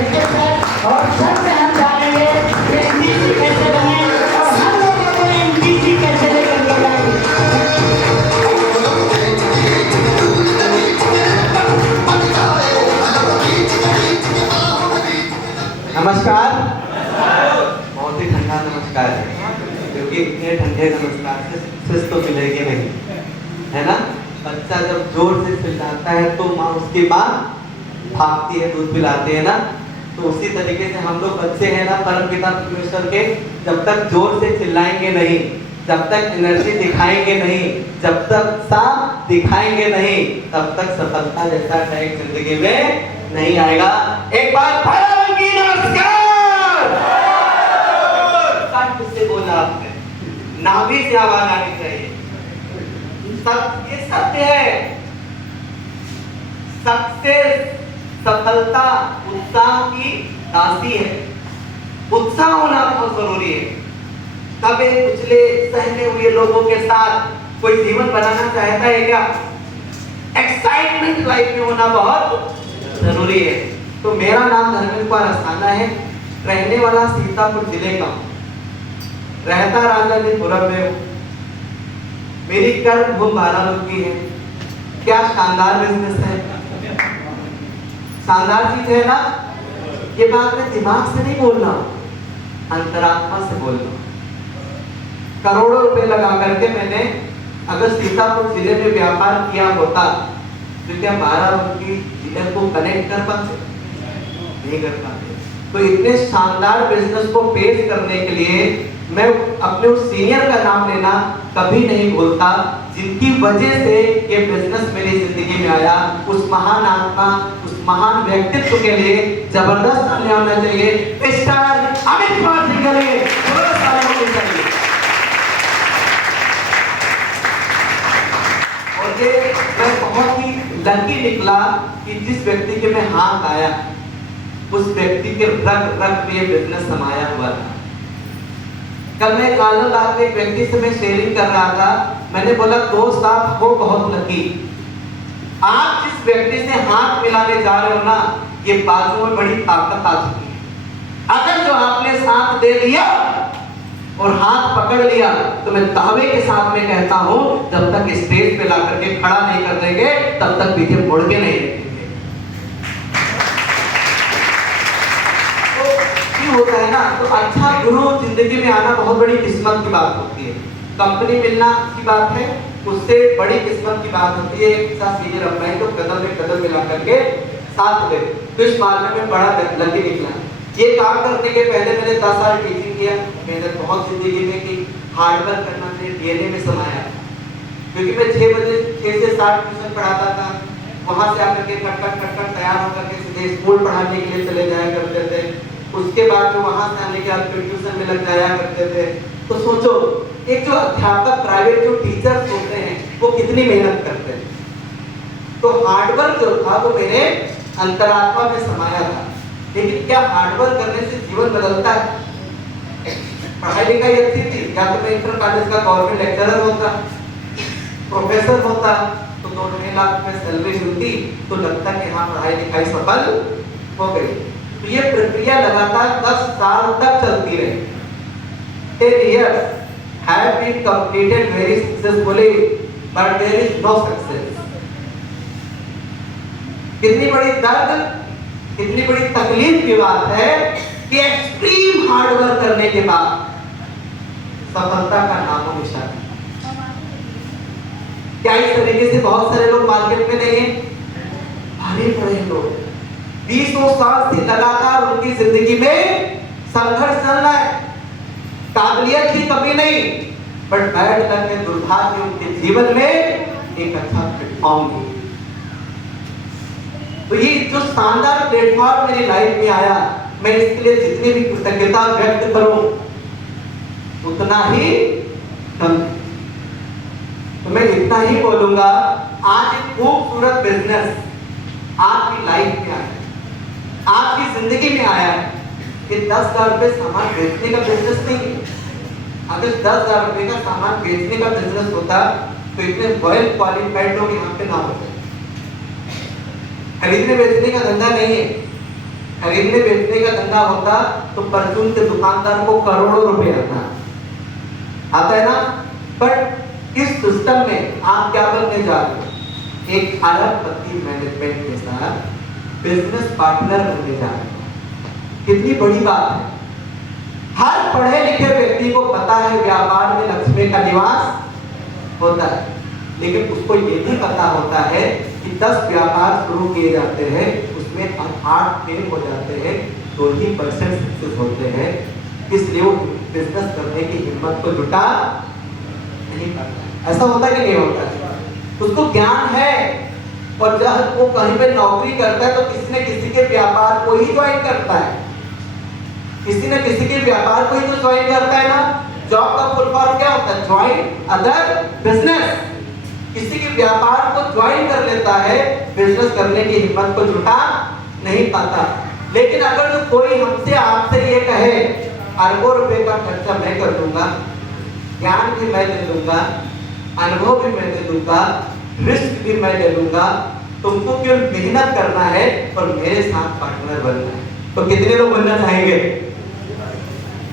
देखिए सर, और सबसे हम जानेंगे कि एमडीसी कैसे बने और हम लोगों को एमडीसी कैसे लेकर के जाएंगे। नमस्कार। बहुत ही ठंडा नमस्कार है, क्योंकि इतने ठंडे नमस्कार से सक्सेस तो मिलेगी नहीं, है ना। बच्चा जब जोर से चिल्लाता है तो माँ उसकी माँ भागती है, दूध पिलाती है ना। तो उसी तरीके से हम लोग बच्चे हैं ना, परमपिता परमेश्वर के, जब तक जोर से चिल्लाएंगे नहीं, जब तक एनर्जी दिखाएंगे नहीं, जब तक साफ दिखाएंगे नहीं, तब तक सफलता जैसा टैग जिंदगी में नहीं आएगा। एक बार नमस्कार। कंठ से बोला आपने, नाभि से आवाज आनी चाहिए। ये सत्य है। सक्सेस, सफलता उत्साह की दासी है। उत्साह होना बहुत जरूरी है। कभी पिछले सहने हुए लोगों के साथ कोई जीवन बनाना चाहता है क्या? एक्साइटमेंट लाइफ में होना बहुत जरूरी है। तो मेरा नाम धर्मेंद्र कुमार अस्थाना है, रहने वाला सीतापुर जिले का, रहता राजापुरम में। मेरी कर्म भूमि बाराबंकी है। क्या शानदार बिजनेस है, शानदार चीज है ना। ये बात मैं दिमाग से नहीं बोल रहा, अंतरात्मा से बोल रहा हूं। करोड़ों रुपए लगा करके मैंने अगर सीतापुर जिले में व्यापार किया होता तो क्या बाराबंकी जिले को कनेक्ट कर पाते? नहीं कर पाते। तो इतने शानदार बिजनेस को पेश करने के लिए मैं अपने उस सीनियर का नाम लेना कभी नहीं भूलता, जिनकी वजह से ये बिजनेस मेरी जिंदगी में आया। उस महान आत्मा, उस महान व्यक्तित्व के लिए जबरदस्त तालियां होना चाहिए। स्टार अमित कुमार जी के लिए जबरदस्त तालियां होनी चाहिए। और ये मैं बहुत ही लकी निकला कि जिस व्यक्ति के मैं हाथ आया, उस व्यक्ति के रग रग में ये बिजनेस समाया हुआ था। कल मैं कालों रात में एक व्यक्ति से मैं शेयरिंग कर रहा था, मैंने बोला दोस्त आप हो बहुत लकी, आप जिस व्यक्ति से हाथ मिलाने जा रहे हो ना, ये बाजू में बड़ी ताकत आ चुकी है। अगर जो आपने साथ दे दिया और हाथ पकड़ लिया तो मैं दावे के साथ में कहता हूं, जब तक स्टेज पे ला करके खड़ा नहीं कर देंगे तब तक पीछे मुड़ के नहीं देखेंगे। तो होता है ना, तो अच्छा गुरु जिंदगी में आना बहुत बड़ी किस्मत की बात होती है। कंपनी मिलना की बात है, उससे बड़ी किस्मत की बात होती है। एक साथ सीनियर अपना तो कदम में कदम मिला करके साथ गए। तो इस मामले में बड़ा लकी निकला। ये काम करने के पहले मैंने 10 साल टीचिंग किया, मेहनत बहुत जिंदगी में की, हार्डवर्क करना मेरे डीएनए में समाया। क्योंकि मैं 6 बजे 6 से 7 ट्यूशन पढ़ाता था, वहां से आकर के खटखट तैयार होकर के सीधे स्कूल पढ़ाने के लिए चले जाया करते थे। उसके बाद में वहां से आने के बाद ट्यूशन में लग जाया करते थे। तो सोचो, एक जो अध्यापक, प्राइवेट जो टीचर्स होते हैं, वो कितनी मेहनत करते हैं। तो हार्डवर्क जो था वो मेरे अंतरात्मा में समाया था। लेकिन क्या हार्डवर्क करने से जीवन बदलता है? पढ़ाई लिखाई अच्छी थी, या तो मैं इंटर कॉलेज का गवर्नमेंट लेक्चरर होता, प्रोफेसर होता, तो 2-2.5 लाख रुपए सैलरी मिलती, तो लगता कि हाँ पढ़ाई लिखाई सफल हो गई। तो ये प्रक्रिया लगातार 10 साल तक चलती रही। 10 years have been completed very successfully, but there is no success. कितनी बड़ी दर्द, कितनी बड़ी तकलीफ की बात है कि एक्सट्रीम हार्डवर्क करने के बाद सफलता का नामो निशान। क्या इस तरीके से बहुत सारे लोग मार्केट में नहीं है? भारी पड़े लोग 20 साल से लगातार उनकी जिंदगी में संघर्ष चल रहा है। काबिलियत की कमी नहीं, बट बैड लक के दुर्भाग्य उनके जीवन में एक अच्छा प्लेटफॉर्म नहीं। तो ये जो शानदार प्लेटफॉर्म मेरी लाइफ में आया, मैं इसके लिए जितनी भी कृतज्ञता व्यक्त करूं उतना ही कम। तो मैं इतना ही बोलूंगा, आज एक खूबसूरत बिजनेस आपकी लाइफ में आया, आपकी जिंदगी में आया है। कि 10,000 रुपए सामान बेचने का बिजनेस नहीं है। अगर 10,000 रुपए का सामान बेचने का बिजनेस होता तो इतने वेल क्वालिफाइड लोग यहाँ पे ना होते। खरीदने बेचने का धंधा नहीं है। खरीदने बेचने का धंधा होता तो परचून के दुकानदार को करोड़ों रुपए आता है ना। बट इस सिस्टम में आप क्या बनने जा रहे हो? एक अरबपति मैनेजमेंट के साथ बिजनेस पार्टनर बनने जा रहे हो। कितनी बड़ी बात है। हर पढ़े लिखे व्यक्ति को पता है व्यापार में लक्ष्मी का निवास होता है, लेकिन उसको ये भी पता होता है कि 10 व्यापार शुरू किए जाते हैं, उसमें 8 फेल हो जाते हैं, 2% सक्सेस होते हैं। इसलिए वो बिजनेस करने की हिम्मत को जुटा नहीं पाता। ऐसा होता कि नहीं होता? उसको ज्ञान है, और जब वो कहीं पे नौकरी करता है तो किसी न किसी के व्यापार को ही ज्वाइन करता है, किसी न किसी के व्यापार को ही तो ज्वाइन करता है ना। जॉब का फुल फॉर्म क्या होता है? Join other business. किसी के व्यापार को ज्वाइन कर लेता है, बिजनेस करने की हिम्मत को जुटा नहीं पाता। लेकिन अगर जो कोई हमसे आपसे ये कहे अरबों रुपए का खर्चा मैं कर दूंगा, ज्ञान भी मैं दे दूंगा, अनुभव भी मैं दे दूंगा, रिस्क भी मैं ले लूंगा, तुमको क्यों मेहनत करना है और मेरे साथ पार्टनर बनना है, तो कितने लोग बनना चाहेंगे?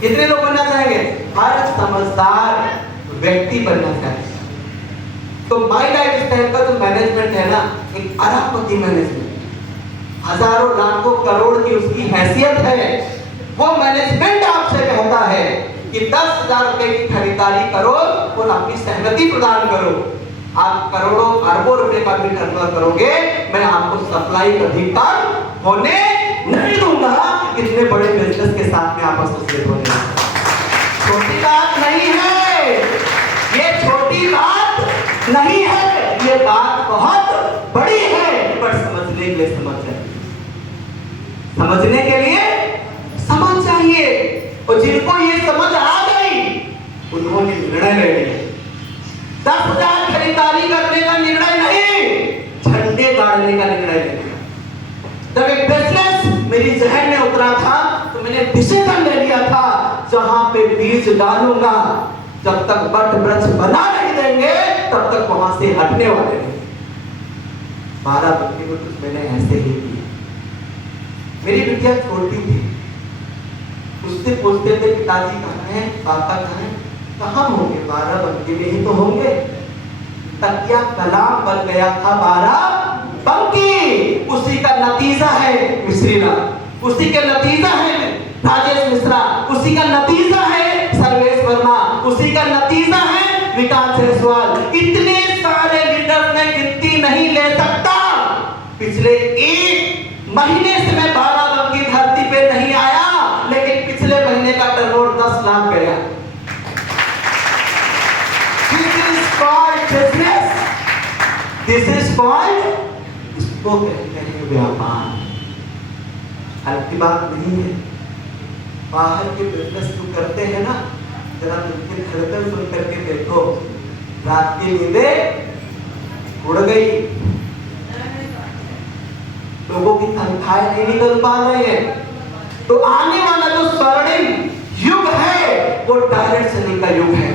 कितने लोग बनना चाहेंगे? हर समझदार व्यक्ति बनना चाहेगा। तो माई लाइफ स्टाइल का जो मैनेजमेंट है ना, एक अरबपति मैनेजमेंट, हजारों लाखों करोड़ की उसकी हैसियत है। वो मैनेजमेंट आपसे कहता है कि 10,000 रुपए की खरीदारी करो और अपनी सहमति प्रदान करो। आप करोड़ों अरबों रुपए का भी टर्नओवर करोगे, मैं आपको सप्लाई कभी कम होने नहीं दूंगा। इतने बड़े बिजनेस के साथ में आप एसोसिएट होने, छोटी बात नहीं है ये, छोटी बात नहीं है ये, बात बहुत बड़ी है। पर समझने के लिए समझ चाहिए, समझने के लिए समझ चाहिए। और जिनको ये समझ आ गई उन्होंने निर्णय ले लिया। 10,000 खरीदारी करने का निर्णय नहीं, झंडे गाड़ने का निर्णय ले लिया। जब एक बिजनेस मेरी जहन में उतरा था तो मैंने डिसीजन ले लिया था, जहां पे बीज डालूंगा जब तक बट वृक्ष बना नहीं देंगे तब तक वहां से हटने वाले नहीं। 12 बच्चे को कुछ मैंने ऐसे ही किया। मेरी बिटिया छोटी थी, उससे पूछते थे पिताजी कहाँ हैं, पापा कहाँ हैं? कहाँ होंगे? 12 बंकी में ही तो होंगे। तकिया कलाम बन गया था 12 बंकी। उसी का नतीजा है मिश्रीलाल, उसी का नतीजा है राजेश मिश्रा, उसी का नतीजा है सर्वेश वर्मा, उसी का नतीजा है विकास जायसवाल। इतने सारे लीडर में गिनती नहीं ले सकता। पिछले 1 महीने से मैं 12 बंकी धरती पे नहीं आया, लेकिन पिछले महीने का टर्नओवर 10 लाख गया। This is called, इसको कहते हैं व्यापार। हल्की बात नहीं है। बाहर के बिजनेस जो करते हैं ना, जरा उनके धड़कन सुन करके देखो, रात की नींदें उड़ गई, लोगों की तनख्वाहें नहीं निकल पा रहे हैं। तो आने वाला जो स्वर्णिम युग है वो डायरेक्ट सेलिंग का युग है।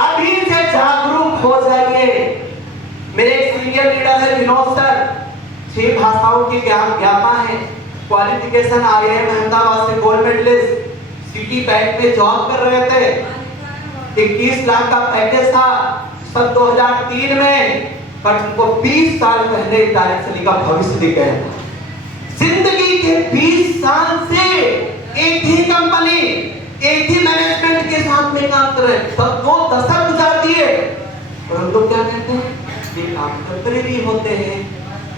अभी से जागरूक हो जाइए। मेरे एक सीनियर लीडर है विनोद सर, 6 भाषाओं के ज्ञाता है, क्वालिफिकेशन IIM अहमदाबाद से गोल्ड मेडलिस्ट, सिटी बैंक में जॉब कर रहे थे। 21 लाख का पैकेज था सन 2003 में, पर उनको 20 साल पहले डायरेक्ट सेलिंग का भविष्य दिख गया था। जिंदगी के 20 साल से एक ही कंपनी, एक ही मैनेजमेंट के साथ में काम कर रहे हैं, सब 2 दशक गुजार दिए। और हम लोग क्या कहते हैं, ये काम टेम्परेरी होते हैं,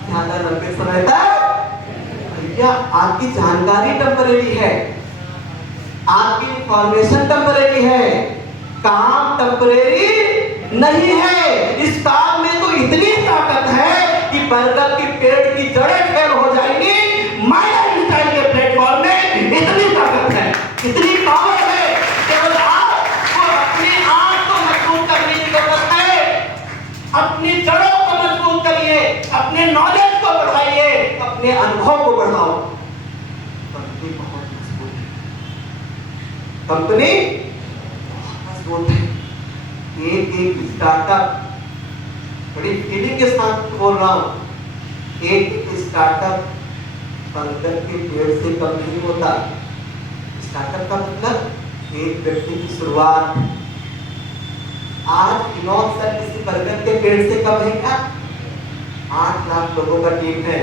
ज्यादा लंबे समय तक। भैया आपकी जानकारी टेम्परेरी है, आपकी इंफॉर्मेशन टेम्परेरी है, काम टेम्परेरी नहीं है। इस काम में तो इतनी ताकत है कि बरगद की पेड़ की जड़ें फेल हो जाएंगी। माय लाइफस्टाइल के प्लेटफॉर्म में इतनी ताकत है, इतनी पावर है। केवल आपको अपने आप को मजबूत करने की जरूरत है। अपनी जड़ों को मजबूत करिए, अपने नॉलेज को बढ़ाइए, अपने अनुभव को बढ़ाओ। कंपनी बहुत मजबूत है, कंपनी बहुत मजबूत है। एक स्टार्टअप, बड़ी फीलिंग के साथ बोल रहा हूं, एक स्टार्टअप बरगद के पेड़ से कम नहीं होता। स्टार्टअप का मतलब एक व्यक्ति की शुरुआत। आज विनोद सर किसी बरगद के पेड़ से कम है क्या? 8 लाख लोगों का टीम है।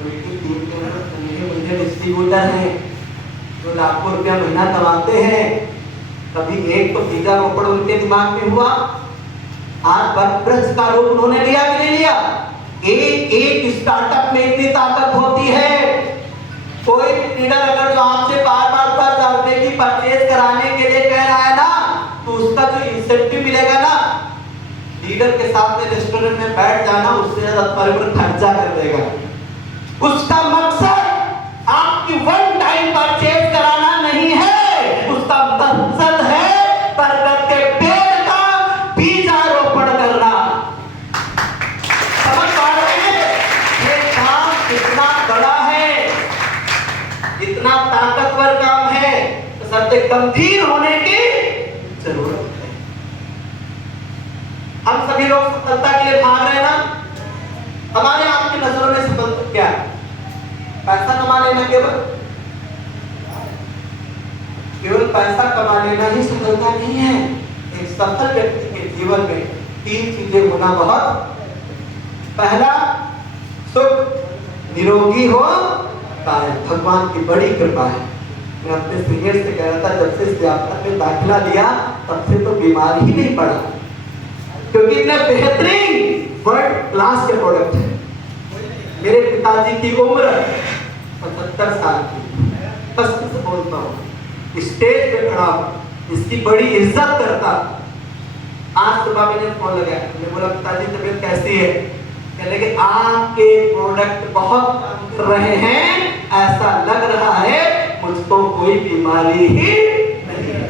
उनकी टीम के अंदर मुझे डिस्ट्रीब्यूटर हैं जो लाखों रुपया महीना कमाते हैं। कभी एक तो बीजा रोपड़ उनके दिमाग में हुआ। आज वृक्ष का रूप उन्होंने लिया कि नहीं लिया? एक स्टार्टअप में इतनी ताकत होती है। कोई भी लीडर अगर जो आपसे बार-बार 10,000 रुपए की परचेज कराने के लिए कह रहा है ना, तो उसका जो इंसेंटिव मिलेगा ना, लीडर के साथ में रेस्टोरेंट में बैठ जाना उससे ज्यादा तुम्हारे ऊपर खर्चा कर देगा। उसका मकसद आपकी वन टाइम परचेज कराना नहीं है, उसका मकसद है बरगद के पेड़ का बीजारोपण करना। समझ पा रहे हैं? ये काम कितना बड़ा है, इतना ताकतवर काम है, तो सबसे गंभीर होने की जरूरत है। हम सभी लोग सफलता के लिए भाग रहे हैं ना। हमारे आपकी नजरों में सफलता क्या है? पैसा कमा लेना केवल पैसा कमा लेना ही सफलता नहीं है। एक सफल व्यक्ति के जीवन में 3 चीजें होना बहुत। पहला, सुख निरोगी हो पाए, भगवान की बड़ी कृपा है। मैं अपने सीनियर से कह रहा था, जब से स्नातक में दाखिला लिया तब से तो बीमार ही नहीं पड़ा, क्योंकि इतने बेहतरीन वर्ल्ड क्लास के प्रोडक्ट है। मेरे पिताजी की उम्र 75 साल की, कसम से बोलता हूँ, स्टेज पे खड़ा इसकी बड़ी इज्जत करता। आज सुबह मैंने फोन लगाया, मैंने बोला पिताजी तबीयत कैसी है? कहने लगे आपके प्रोडक्ट बहुत काम कर रहे हैं, ऐसा लग रहा है मुझको कोई बीमारी ही नहीं है।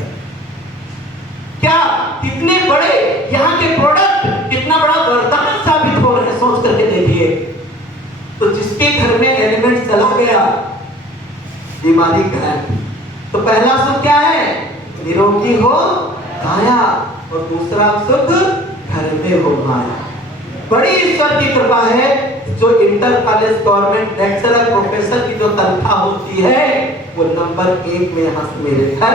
क्या कितने बड़े यहाँ के प्रोडक्ट कितना बड़ा वरदान साबित हो रहे हैं, सोच करके देखिए। तो जिसके घर में एलिमेंट चला गया, बीमारी गायब। तो पहला सुख क्या है? निरोगी हो काया, और दूसरा सुख घर में हो माया। बड़ी ईश्वर की कृपा है, जो inter college government lecturer professor की जो तनख्वाह होती है वो नंबर 1 में यहाँ से मेरे घर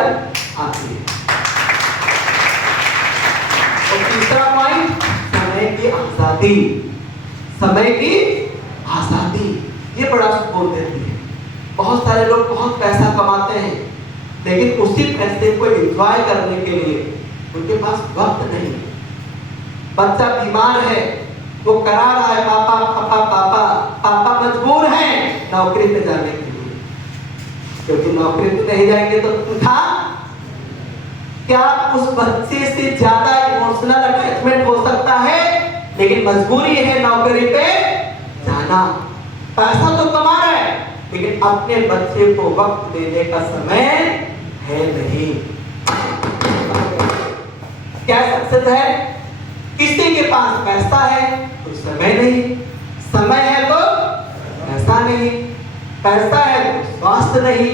आती है। और तीसरा पॉइंट, समय की आजादी। समय की आजादी ये बड़ा सुकून देती है। बहुत सारे लोग बहुत पैसा कमाते हैं, लेकिन उसी पैसे को एंजॉय करने के लिए उनके पास वक्त नहीं है। बच्चा बीमार है, वो करा रहा है पापा पापा पापा, पापा मजबूर हैं नौकरी पे जाने के लिए, क्योंकि नौकरी पे नहीं जाएंगे तो था क्या उस बच्चे से ज्यादा इमोशनल अटैचमेंट हो सकता है। लेकिन मजबूरी है नौकरी पे जाना। पैसा तो कमा रहा है, लेकिन अपने बच्चे को वक्त देने का समय है नहीं। क्या सक्सेस है? किसी के पास पैसा है तो समय नहीं, समय है तो पैसा नहीं, पैसा है तो स्वास्थ्य नहीं।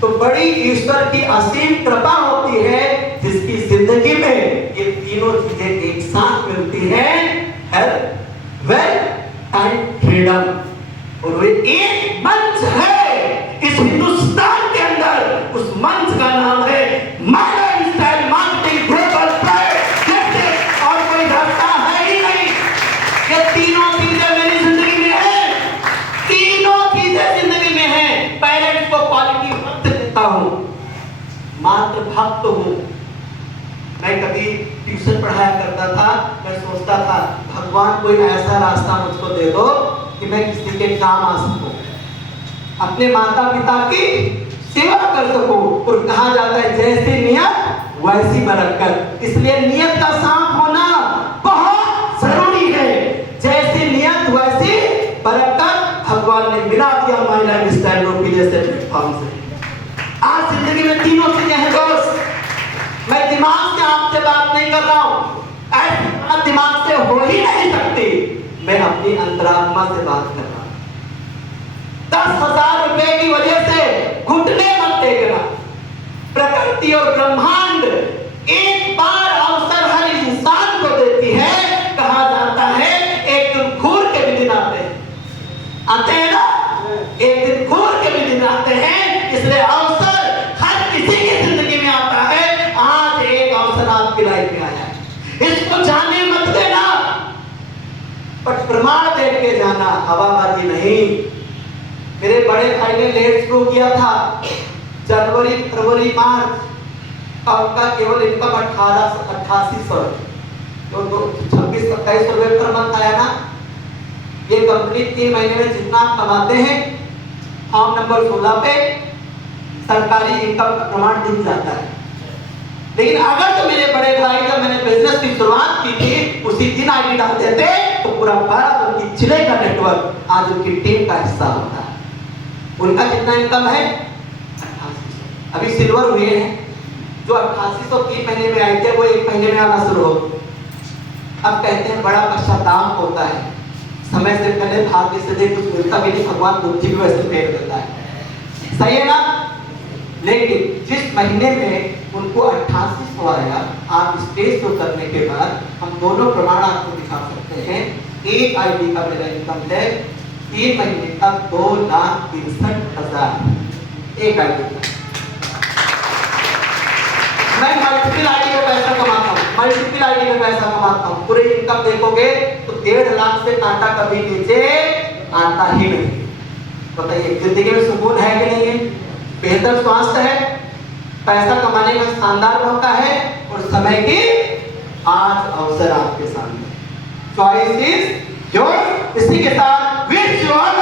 तो बड़ी ईश्वर की असीम कृपा होती है जिसकी जिंदगी में ये तीनों चीजें एक साथ मिलती हैं, हेल्थ, वेल्थ एंड फ्रीडम। और वे एक मंच है इस हिंदुस्तान के अंदर, उस मंच का नाम है my lifestyle marketing global private. और कोई रास्ता है ही नहीं। ये तीनों चीजें मेरी जिंदगी में है, तीनों चीजें जिंदगी में है। पेरेंट्स को क्वालिटी वक्त देता हूँ, मात्र भक्त हूँ। मैं कभी ट्यूशन पढ़ाया करता था, मैं सोचता था भगवान कोई ऐसा रास्ता मुझको दे दो कि मैं किसी के काम आ सकूं, अपने माता पिता की सेवा कर सकूं। और कहा जाता है जैसी नियत वैसी बरकत, इसलिए नियत का साफ होना बहुत जरूरी है। जैसी नियत वैसी बरकत भगवान ने मिला दिया माय लाइफस्टाइल ग्रुप जैसे प्लेटफॉर्म से। आज जिंदगी में तीनों चीजें हैं दोस्त। मैं दिमाग से आपसे बात नहीं कर रहा हूं, ऐसा दिमाग से हो ही नहीं सकती। मैं अपनी अंतरात्मा से बात कर रहा हूं। 10,000 रुपए की वजह से घुटने मत टेकना। प्रकृति और ब्रह्मांड एक बार अवसर हर इंसान को देती है। कहा जाता है एक दिन घूर के भी दिन आते हैं ना। एक दिन घूर के भी दिन आते हैं, इसलिए अवसर हर किसी की जिंदगी में आता है। आज एक अवसर आपकी लाइफ में आया है, इसको जाने मत देना, पर प्रमाण देख के जाना, हवाबाजी नहीं। मेरे बड़े भाई ने लेट शुरू किया था जनवरी फरवरी मार्च, और उनका केवल इनकम 8800 तो 26-27 रुपए पर मंथ आया ना। ये कंपनी 3 महीने में जितना आप कमाते हैं फॉर्म नंबर 16 पे सरकारी इनकम का प्रमाण दिख जाता है। लेकिन अगर तो मेरे बड़े भाई जब मैंने बिजनेस की शुरुआत की थी उसी दिन आईडी डाल देते तो पूरा 12 की जिले का नेटवर्क आज उनकी टीम का हिस्सा होता है। उनका कितना इनकम है? 8800। अभी सिल्वर हुए हैं, जो 8800 3 महीने में आए थे वो 1 महीने में आना शुरू हो। अब कहते हैं बड़ा पश्चाताप होता है, समय से पहले भाग्य से कुछ मिलता भी नहीं, भगवान बुद्धि भी वैसे फेर देता है, सही है ना। लेकिन जिस महीने में उनको 8800 आया, आप स्टेज पे उतरने के बाद हम दोनों प्रमाण आपको दिखा सकते हैं। एक आईडी का मेरा इनकम है 3 महीने तक 2,63,000 एक आईडी का। मैं मल्टीपल आईडी में पैसा कमाता हूँ, मल्टीपल आईडी में पैसा कमाता हूँ। पूरे इनकम देखोगे तो 1.5 लाख से कांटा कभी नीचे आता ही नहीं। बताइए जिंदगी में सुकून है कि नहीं है? बेहतर स्वास्थ्य है, पैसा कमाने का शानदार मौका है, और समय की आज अवसर आपके सामने। Choice is your. इसी के साथ विश यू ऑल